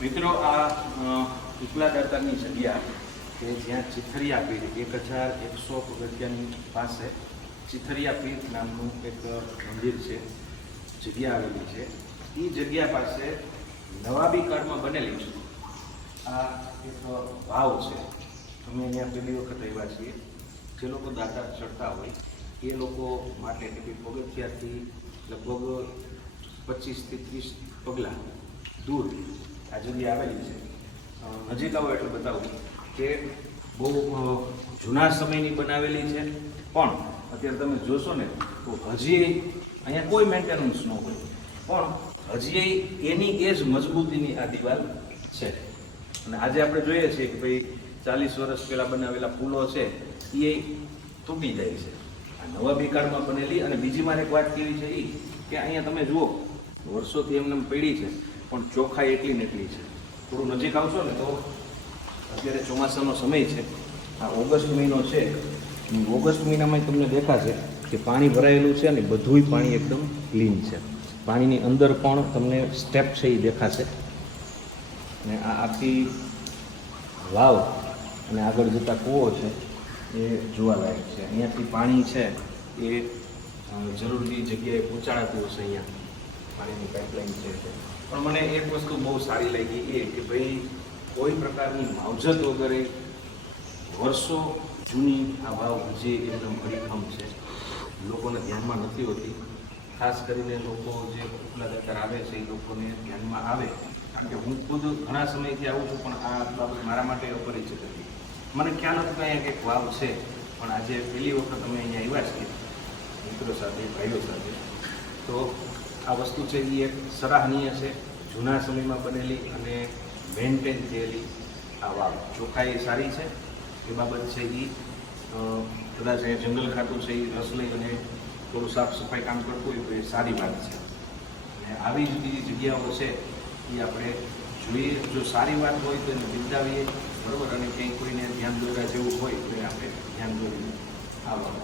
મિત્રો આ પીપલા દાતારની જગ્યા કે જ્યાં ચિથરિયા પીર 1100 પગથિયાની પાસે ચિથરિયા પીર નામનું એક મંદિર છે, જગ્યા આવેલી છે. એ જગ્યા પાસે નવાબી કાળમાં બનેલી છે આ એક વાવ છે. અમે અહીંયા પહેલી વખત આવ્યા છીએ. જે લોકો દાતા ચડતા હોય એ લોકો માટે કે પગથિયાથી લગભગ 25 થી 30 પગલાં દૂર આ જગ્યા આવેલી છે. નજીક આવો એટલે બતાવું કે બહુ જૂના સમયની બનાવેલી છે, પણ અત્યારે તમે જોશો ને તો હજી અહીંયા કોઈ મેન્ટેનન્સ ન હોય, પણ હજી એની એ જ મજબૂતીની આ દિવાલ છે. અને આજે આપણે જોઈએ છીએ કે ભાઈ 40 વર્ષ પહેલાં બનાવેલા પુલો છે એ તૂટી જાય છે. આ નવાબી કાળમાં બનેલી. અને બીજી મારે એક વાત કેવી છે એ કે અહીંયા તમે જુઓ વર્ષોથી એમને પડી છે, પણ ચોખ્ખાઈ એટલી ને એટલી છે. થોડું નજીક આવશો ને તો અત્યારે ચોમાસાનો સમય છે, આ ઓગસ્ટ મહિનો છે. ઓગસ્ટ મહિનામાં તમને દેખાશે કે પાણી ભરાયેલું છે અને બધુંય પાણી એકદમ ક્લીન છે. પાણીની અંદર પણ તમને સ્ટેપ છે એ દેખાશે. અને આ આખી વાવ અને આગળ જતા કૂવો છે એ જોવાલાયક છે. અહીંયાથી પાણી છે એ જરૂરી જગ્યાએ પહોંચાડાતું હશે. અહીંયા પાણીની પાઇપલાઇન છે. પણ મને એક વસ્તુ બહુ સારી લાગી એ કે ભાઈ કોઈ પ્રકારની માવજત વગરે વર્ષો જૂની આ વાવ હજી એકદમ અડીખમ છે. લોકોને ધ્યાનમાં નથી હોતી. ખાસ કરીને લોકો જે પીપલા દાતા આવે છે એ લોકોને ધ્યાનમાં આવે, કારણ કે હું ખુદ ઘણા સમયથી આવું છું, પણ આ બાબત મારા માટે અપરિચિત હતી. મને ખ્યાલ હતો કે અહીંયા કંઈક વાવ છે, પણ આજે પહેલી વખત અમે અહીંયા આવ્યા છીએ મિત્રો સાથે, ભાઈઓ સાથે. તો આ વસ્તુ છે એ એક સરાહનીય છે. જૂના સમયમાં બનેલી અને મેન્ટેન થયેલી આ વાવ. ચોખ્ખાઈ સારી છે એ બાબત છે એ કદાચ જંગલ ખાતું છે એ રસ લઈ અને થોડું સાફ સફાઈ કામ કરતું હોય તો એ સારી વાત છે. અને આવી જ બીજી જગ્યાઓ છે એ આપણે જોઈએ. જો સારી વાત હોય તો એને બિરદાવીએ, બરાબર. અને કંઈ કોઈને ધ્યાન દોરવા જેવું હોય તો એ આપણે ધ્યાન દોરીએ. આ વાત